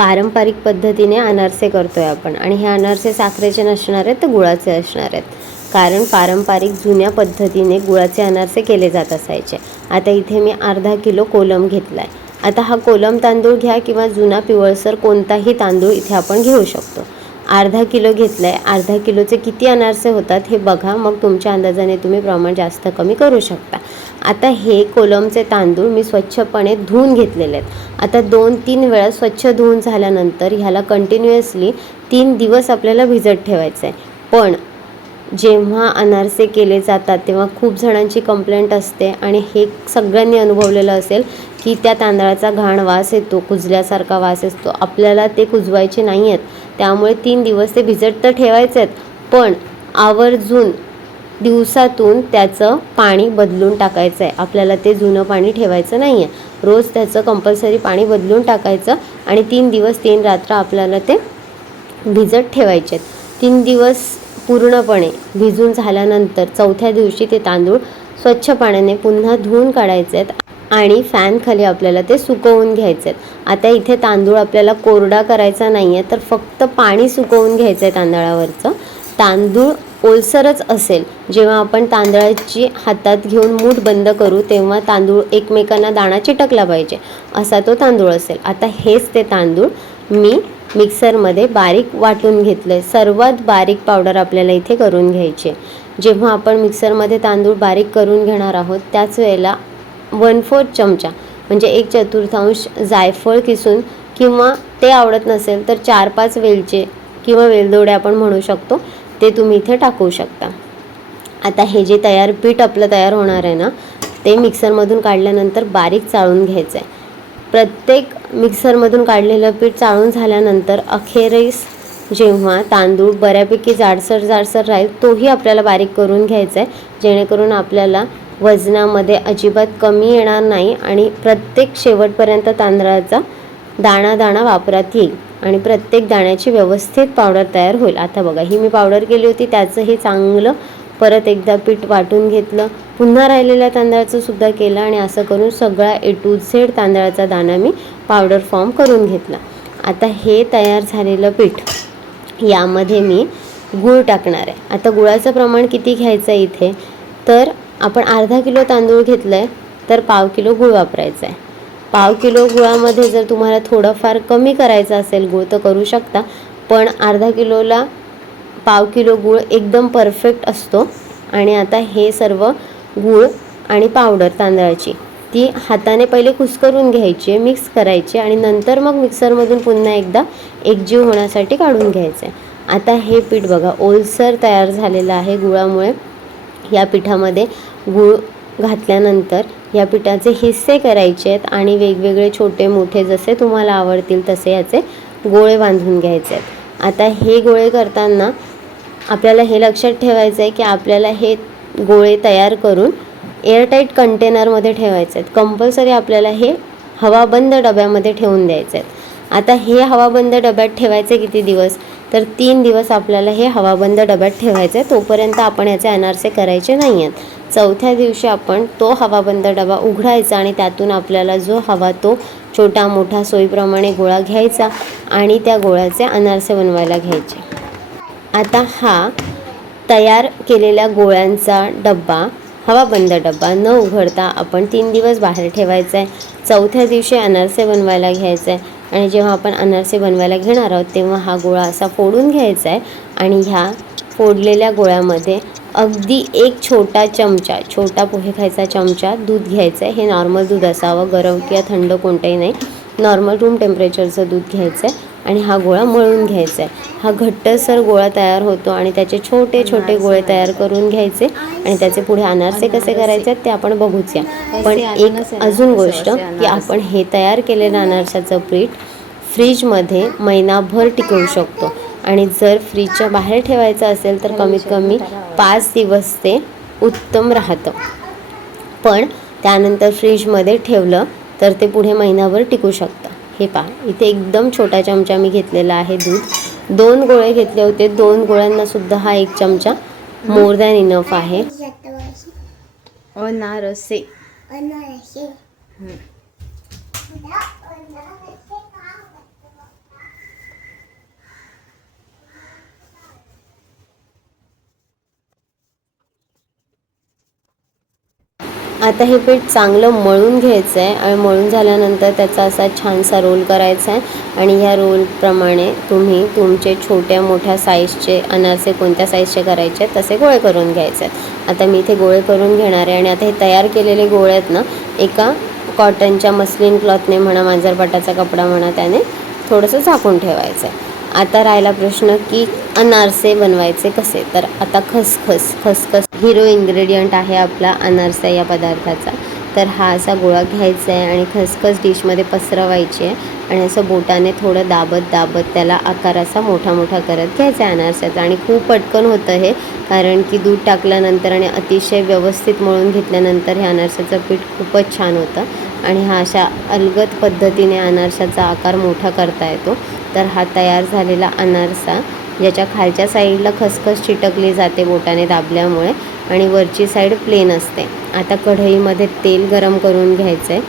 पारंपरिक पद्धतीने अनारसे करतोय आपण आणि हे अनारसे साखरेचे नसणार आहेत तर गुळाचे असणार आहेत, कारण पारंपरिक जुन्या पद्धतीने गुळाचे अनारसे केले जात असायचे. आता इथे मी अर्धा किलो कोलम घेतला आहे. आता हा कोलम तांदूळ घ्या किंवा जुना पिवळसर कोणताही तांदूळ इथे आपण घेऊ शकतो. अर्धा किलो घेतला आहे. अर्धा किलोचे किती अनारसे होतात हे बघा, मग तुमच्या अंदाजाने तुम्ही प्रमाण जास्त कमी करू शकता. आता हे कोलमचे तांदूळ मी स्वच्छपणे धुवून घेतलेले आहेत. आता 2-3 वेळा स्वच्छ धुवून झाल्यानंतर ह्याला कंटिन्युअसली 3 दिवस आपल्याला भिजत ठेवायचं आहे. पण जेव्हा अनारसे केले जातात तेव्हा खूप जणांची कंप्लेंट असते आणि हे सगळ्यांनी अनुभवलेलं असेल की त्या तांदळाचा घाण वास येतो, कुजल्यासारखा वास येतो. आपल्याला ते कुजवायचे नाही आहेत, त्यामुळे 3 दिवस ते भिजत तर ठेवायचे आहेत, पण आवर्जून दिवसातून त्याचं पाणी बदलून टाकायचं आहे. आपल्याला ते जुनं पाणी ठेवायचं नाही आहे. रोज त्याचं कंपल्सरी पाणी बदलून टाकायचं आणि 3 दिवस 3 रात्र आपल्याला ते भिजत ठेवायचे आहेत. 3 दिवस पूर्णपणे भिजून झाल्यानंतर चौथ्या दिवशी ते तांदूळ स्वच्छ पाण्याने पुन्हा धुवून काढायचे आहेत आणि फॅन खाली आपल्याला ते सुकवून घ्यायचे आहेत. आता इथे तांदूळ आपल्याला कोरडा करायचा नाही आहे, तर फक्त पाणी सुकवून घ्यायचं आहे तांदळावरचं. तांदूळ ओलसरच असेल, जेव्हा आपण तांदळाची हातात घेऊन मूठ बंद करू तेव्हा तांदूळ एकमेकांना दाणा चिटकला पाहिजे असा तो तांदूळ असेल. आता हेच ते तांदूळ मी मिक्सरमध्ये बारीक वाटून घेतलं आहे. सर्वात बारीक पावडर आपल्याला इथे करून घ्यायची आहे. जेव्हा आपण मिक्सरमध्ये तांदूळ बारीक करून घेणार आहोत त्याच वेळेला 1/4 चमचा म्हणजे 1/4 जायफळ किसून, किंवा ते आवडत नसेल तर 4-5 वेलचे किंवा वेलदोडे आपण म्हणू शकतो, ते तुम्ही इथे टाकू शकता. आता हे जे पीठ आपलं तयार होणार आहे ना, ते मिक्सरमधून काढल्यानंतर बारीक चाळून घ्यायचं आहे. प्रत्येक मिक्सरमधून काढलेलं पीठ चाळून झाल्यानंतर अखेरीस जेव्हा तांदूळ बऱ्यापैकी जाडसर राहील तोही आपल्याला बारीक करून घ्यायचा आहे, जेणेकरून आपल्याला वजनामध्ये अजिबात कमी येणार नाही आणि प्रत्येक शेवटपर्यंत तांदळाचा दाणा वापरात येईल आणि प्रत्येक दाण्याची व्यवस्थित पावडर तयार होईल. आता बघा, ही मी पावडर केली होती, त्याचंही चांगलं परत एकदा पीठ वाटून घेतलं, पुन्हा राहिलेल्या तांदळाचं सुद्धा केलं आणि असं करून सगळा A to Z तांदळाचा दाणा मी पावडर फॉर्म करून घेतला. आता हे तयार झालेलं पीठ यामध्ये मी गूळ टाकणार आहे. आता गुळाचं प्रमाण किती घ्यायचं आहे इथे, तर आपण अर्धा किलो तांदूळ घेतलं आहे तर 1/2 किलो गूळ वापरायचा आहे. 1/2 किलो गुळामध्ये जर तुम्हाला थोडंफार कमी करायचं असेल गूळ तर करू शकता, पण अर्धा किलोला 1/2 किलो गूळ एकदम परफेक्ट असतो. आणि आता हे सर्व गूळ आणि पावडर तांदळाची ती हाताने पहिले कुस्करून घ्यायची, मिक्स करायची आणि नंतर मग मिक्सरमधून पुन्हा एकदा एकजीव होण्यासाठी काढून घ्यायचं आहे. आता हे पीठ बघा ओलसर तयार झालेलं आहे गुळामुळे. या पिठामध्ये गूळ घातल्यानंतर या पिठाचे हिस्से करायचे आहेत आणि वेगवेगळे छोटे मोठे जसे तुम्हाला आवडतील तसे याचे गोळे बांधून घ्यायचे आहेत. आता हे गोळे करताना आपल्याला हे लक्षात ठेवायचं आहे की आपल्याला हे गोळे तयार करून एअरटाईट कंटेनरमध्ये ठेवायचे आहेत. कंपल्सरी आपल्याला हे हवाबंद डब्यामध्ये ठेवून द्यायचे आहेत. आता हे हवाबंद डब्यात ठेवायचे किती दिवस, तर 3 दिवस आपल्याला हे हवाबंद डब्यात ठेवायचं आहे. तोपर्यंत आपण याचे अनारसे करायचे नाही आहेत. चौथ्या दिवशी आपण तो हवाबंद डबा उघडायचा आणि त्यातून आपल्याला जो हवा तो छोटा मोठा सोयीप्रमाणे गोळा घ्यायचा आणि त्या गोळ्याचे अनारसे बनवायला घ्यायचे. आता हा तयार केलेल्या गोळ्यांचा डब्बा, हवाबंद डब्बा न उघडता आपण 3 दिवस बाहेर ठेवायचा आहे. चौथ्या दिवशी अनारसे बनवायला घ्यायचं आहे आणि जेव्हा आपण अनारसे बनवायला घेणार आहोत तेव्हा हा गोळा असा फोडून घ्यायचा आहे आणि ह्या फोडलेल्या गोळ्यामध्ये अगदी 1 छोटा चमचा, छोटा पोहे खायचा चमचा दूध घ्यायचं आहे. हे नॉर्मल दूध असावं, गरम किंवा थंड कोणतंही नाही, नॉर्मल रूम टेम्परेचरचं दूध घ्यायचं आहे आणि हा गोळा मळून घ्यायचा आहे. हा घट्टसर गोळा तयार होतो आणि त्याचे छोटे छोटे गोळे तयार करून घ्यायचे आणि त्याचे पुढे अनारसे कसे करायचे ते आपण बघूच या. पण एक अजून गोष्ट की आपण हे तयार केलेलं अनारसाचं पीठ फ्रीजमध्ये महिनाभर टिकवू शकतो आणि जर फ्रीजच्या बाहेर ठेवायचं असेल तर कमीत कमी 5 दिवस ते उत्तम राहतं. पण त्यानंतर फ्रीजमध्ये ठेवलं तर ते पुढे महिनाभर टिकू शकतं. हे पहा, इथे एकदम छोटा चमचा मी घेतलेला आहे दूध. 2 गोळे घेतले होते, 2 गोळ्यांना सुद्धा हा 1 चमचा मोर दॅन इनफ आहे. अनारसे आता हे पीठ चांगलं मळून घ्यायचं आहे आणि मळून झाल्यानंतर त्याचा असा छानसा रोल करायचा आहे आणि ह्या रोलप्रमाणे तुम्ही तुमचे छोट्या मोठ्या साईजचे अनारसे कोणत्या साईजचे करायचे आहेत तसे गोळे करून घ्यायचे आहेत. आता मी इथे गोळे करून घेणार आहे आणि आता हे तयार केलेले गोळे आहेत ना एका कॉटनच्या मस्लिन क्लॉथने म्हणा, मांजरपटाचा कपडा म्हणा, त्याने थोडंसं झाकून ठेवायचं आहे. आता राहिला प्रश्न की अनारसे बनवायचे कसे. तर आता खसखस हिरो इन्ग्रेडियंट आहे आपला अनारसा या पदार्थाचा. तर हा असा गोळा घ्यायचा आहे आणि खसखस डिशमध्ये पसरवायची आहे आणि असं बोटाने थोडं दाबत त्याला आकार असा मोठा करत घ्यायचा आहे अनारसाचा. आणि खूप पटकन होतं हे, कारण की दूध टाकल्यानंतर आणि अतिशय व्यवस्थित मळून घेतल्यानंतर हे अनारसाचं पीठ खूपच छान होतं. आणि हा अशा अलगद पद्धतीने अनारसाचा आकार मोठा करता येतो. तर हा तयार झालेला अनारसा ज्याच्या खालच्या साईडला खसखस चिटकली जाते बोटाने दाबल्यामुळे आणि वरची साईड प्लेन असते. आता कढईमध्ये तेल गरम करून घ्यायचं आहे.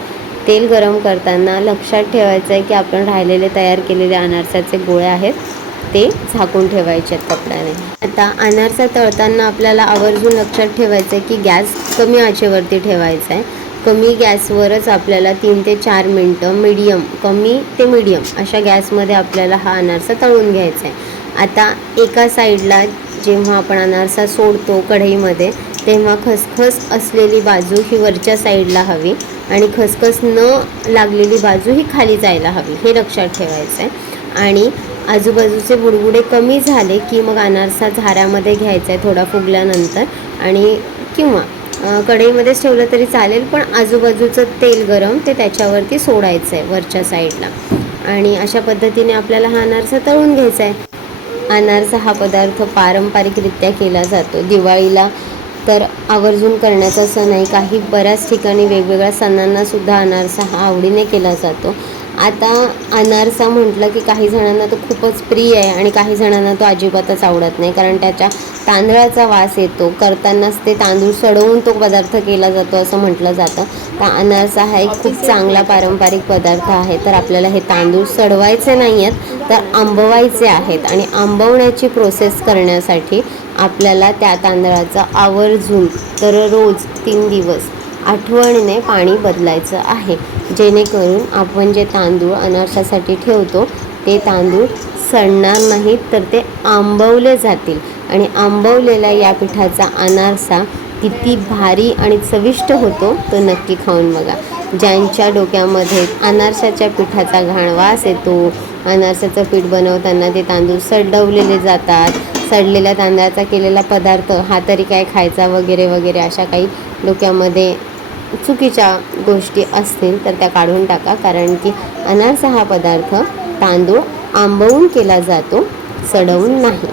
तेल गरम करताना लक्षात ठेवायचं आहे की आपण राहिलेले तयार केलेले अनारसाचे गोळे आहेत ते झाकून ठेवायचे आहेत कपड्याने. आता अनारसा तळताना आपल्याला आवर्जून लक्षात ठेवायचं आहे की गॅस कमी आचेवरती ठेवायचा आहे. कमी गॅसवरच आपल्याला 3 ते 4 मिनटं कमी ते मीडियम अशा गॅसमध्ये आपल्याला हा अनारसा तळून घ्यायचा आहे. आता एका साईडला जेव्हा आपण अनारसा सोडतो कढईमध्ये तेव्हा खसखस असलेली बाजू ही वरच्या साईडला हवी आणि खसखस न लागलेली बाजू ही खाली जायला हवी, हे लक्षात ठेवायचं आहे. आणि आजूबाजूचे बुडबुडे कमी झाले की मग अनारसा झाऱ्यामध्ये घ्यायचा आहे थोडा फुगल्यानंतर आणि किंवा कढईमध्येच ठेवलं तरी चालेल, पण आजूबाजूचं तेल गरम ते त्याच्यावरती सोडायचं आहे वरच्या साईडला. आणि अशा पद्धतीने आपल्याला हा अनारसा तळून घ्यायचा आहे. अनारसा हा पदार्थ पारंपरिकरित्या केला जातो. दिवाळीला तर आवर्जून करण्याचा सण आहे. काही बऱ्याच ठिकाणी वेगवेगळ्या सणांनासुद्धा अनारसा हा आवडीने केला जातो. आता अनारसा म्हटलं की काही जणांना तो खूपच प्रिय आहे आणि काही जणांना तो अजिबातच आवडत नाही, कारण त्याच्या तांदळाचा वास येतो. करतानाच ते तांदूळ सडवून तो पदार्थ केला जातो असं म्हटलं जातं. तर अनारसा हा एक खूप चांगला पारंपरिक पदार्थ आहे. तर आपल्याला हे तांदूळ सडवायचे नाही आहेत तर आंबवायचे आहेत आणि आंबवण्याची प्रोसेस करण्यासाठी आपल्याला त्या तांदळाचा आवर्जून दररोज 3 दिवस आठवणीने पाणी बदलायचं आहे, जेणेकरून आपण जे तांदूळ अनारसासाठी ठेवतो ते तांदूळ सडणार नाहीत तर ते आंबवले जातील. आणि आंबवलेल्या या पिठाचा अनारसा किती भारी आणि चविष्ट होतो तो नक्की खाऊन बघा. ज्यांच्या डोक्यामध्ये अनारसाच्या पिठाचा घाण वास येतो, अनारसाचं पीठ बनवताना ते तांदूळ सडवलेले जातात, सडलेल्या तांदळाचा केलेला पदार्थ हा तरी काय खायचा वगैरे अशा काही डोक्यामध्ये चुकीच्या गोष्टी असतील तर त्या काढून टाका, कारण की अनारसा हा पदार्थ तांदूळ आंबवून केला जातो, सडवून नाही.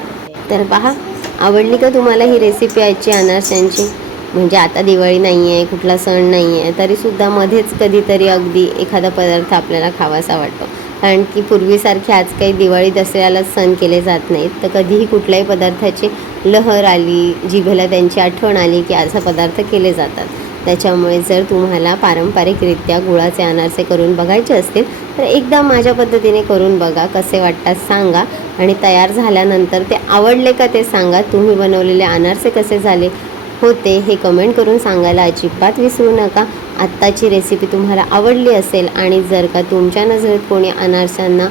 तर पहा, आवडली का तुम्हाला ही रेसिपी आजची अनारसांची. म्हणजे आता दिवाळी नाही आहे, कुठला सण नाही आहे, तरीसुद्धा मध्येच कधीतरी अगदी एखादा पदार्थ आपल्याला खावासा वाटतो. कारण की पूर्वीसारखे आज काही दिवाळी दसऱ्याला सण केले जात नाहीत. तर कधीही कुठल्याही पदार्थाची लहर आली, जिभेला त्यांची आठवण आली की असा पदार्थ केले जातात. त्याच्यामुळे जर तुम्हाला पारंपरिकरित्या गुळाचे अनारसे करून बघायचे असतील तर एकदा माझ्या पद्धतीने करून बघा, कसे वाटतात सांगा. आणि तयार झाल्यानंतर ते आवडले का ते सांगा. तुम्ही बनवलेले अनारसे कसे झाले होते हे कमेंट करून सांगायला अजिबात विसरू नका. आत्ताची रेसिपी तुम्हाला आवडली असेल आणि जर का तुमच्या नजरेत कोणी अनारसांना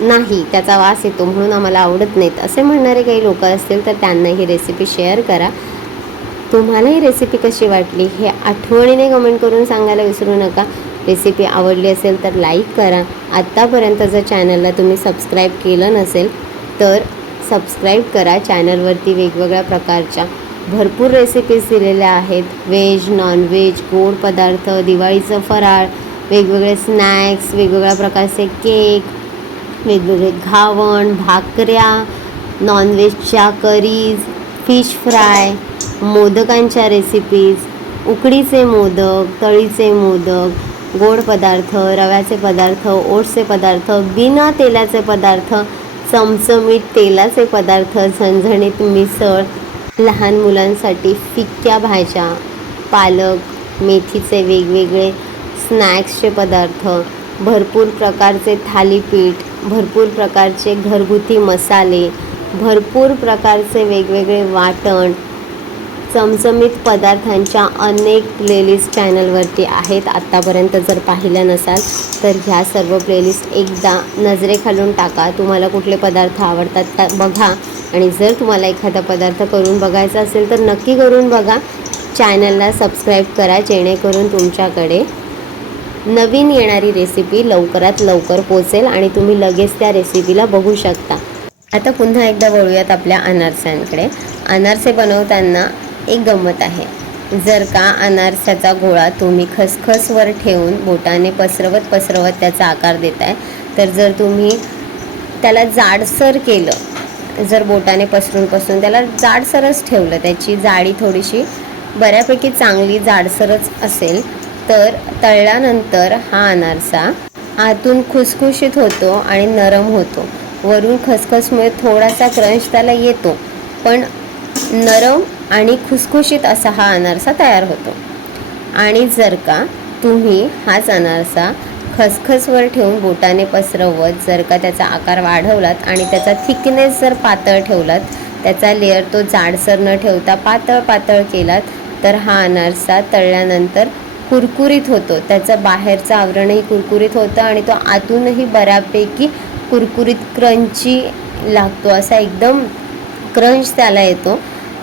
नाही, त्याचा वास येतो म्हणून आम्हाला आवडत नाहीत असे म्हणणारे काही लोक असतील तर त्यांना ही रेसिपी शेअर करा. तुम्हाला ही रेसिपी कशी वाटली हे आठवणीने कमेंट करून सांगायला विसरू नका. रेसिपी आवडली असेल तर लाईक करा. आत्तापर्यंत जर चॅनलला तुम्ही सबस्क्राईब केलं नसेल तर सबस्क्राईब करा. चॅनलवरती वेगवेगळ्या प्रकारच्या भरपूर रेसिपीज दिलेल्या आहेत. व्हेज, नॉनव्हेज, गोड पदार्थ, दिवाळीचं फराळ, वेगवेगळे स्नॅक्स, वेगवेगळ्या प्रकारचे केक, वेगवेगळे घावण, भाकऱ्या, नॉनव्हेजच्या करीज, फिश फ्राय, मोदकांच्या रेसिपीज, उकडीचे मोदक, तळीचे मोदक, गोड पदार्थ, रव्याचे पदार्थ, ओट्सचे पदार्थ, बिना तेलाचे पदार्थ, चमचमीत तेलाचे पदार्थ, झणझणीत मिसळ, लहान मुलांसाठी फिक्क्या भाज्या, पालक, मेथीचे वेगवेगळे स्नॅक्सचे पदार्थ, भरपूर प्रकारचे थालीपीठ, भरपूर प्रकारचे घरगुती मसाले, भरपूर प्रकारचे वेगवेगळे वाटण, चमचमीत पदार्थांच्या अनेक प्लेलिस्ट चॅनलवरती आहेत. आत्तापर्यंत जर पाहिल्या नसाल तर ह्या सर्व प्लेलिस्ट एकदा नजरेखालून टाका. तुम्हाला कुठले पदार्थ आवडतात का बघा, आणि जर तुम्हाला एखादा पदार्थ करून बघायचा असेल तर नक्की करून बघा. चॅनलला सबस्क्राईब करा, जेणेकरून तुमच्याकडे नवीन येणारी रेसिपी लवकरात लवकर पोचेल आणि तुम्ही लगेच त्या रेसिपीला बघू शकता. आता पुन्हा एकदा वळूयात आपल्या अनारस्यांकडे. अनारसे बनवताना एक गंमत आहे. जर का अनारसाचा गोळा तुम्ही खसखसवर ठेवून बोटाने पसरवत त्याचा आकार देताय, तर जर तुम्ही त्याला जाडसर केलं, जर बोटाने पसरून त्याला जाडसरच ठेवलं, त्याची जाडी थोडीशी बऱ्यापैकी चांगली जाडसरच असेल, तर तळल्यानंतर हा अनारसा आतून खुसखुशीत होतो आणि नरम होतो. वरून खसखसमुळे थोडासा क्रंच त्याला येतो, पण नरम आणि खुसखुशीत असा हा अनारसा तयार होतो. आणि जर का तुम्ही हाच अनारसा खसखसवर ठेवून बोटाने पसरवत जर का त्याचा आकार वाढवलात आणि त्याचा थिकनेस जर पातळ ठेवलात, त्याचा लेअर तो जाडसर न ठेवता पातळ केलात, तर हा अनारसा तळल्यानंतर कुरकुरीत होतो. त्याचं बाहेरचं आवरणही कुरकुरीत होतं आणि तो आतूनही बऱ्यापैकी कुरकुरीत क्रंची लागतो, असा एकदम क्रंच त्याला येतो.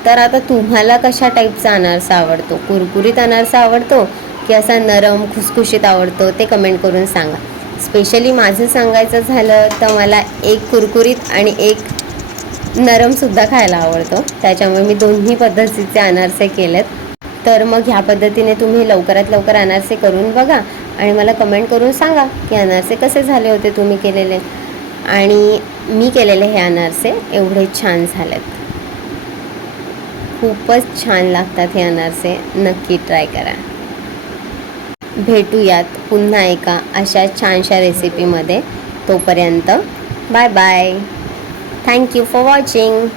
तर आता तुम्हाला कशा टाईपचा अनारसा आवडतो? कुरकुरीत अनारसा आवडतो की असा नरम खुसखुशीत आवडतो? ते कमेंट करून सांगा. स्पेशली माझं सांगायचं झालं तर मला एक कुरकुरीत आणि एक नरमसुद्धा खायला आवडतो, त्याच्यामुळे मी दोन्ही पद्धतीचे अनारसे केलेत. तर मग ह्या पद्धतीने तुम्ही लवकरात लवकर अनारसे करून बघा आणि मला कमेंट करून सांगा की अनारसे कसे झाले होते तुम्ही केलेले. आणि मी केलेले हे अनारसे एवढे छान झालेत. खूपच छान लागतात हे अनारसे, नक्की ट्राय करा. भेटूयात पुन्हा एका अशा छानशा रेसिपीमध्ये. तोपर्यंत bye bye. Thank you for watching.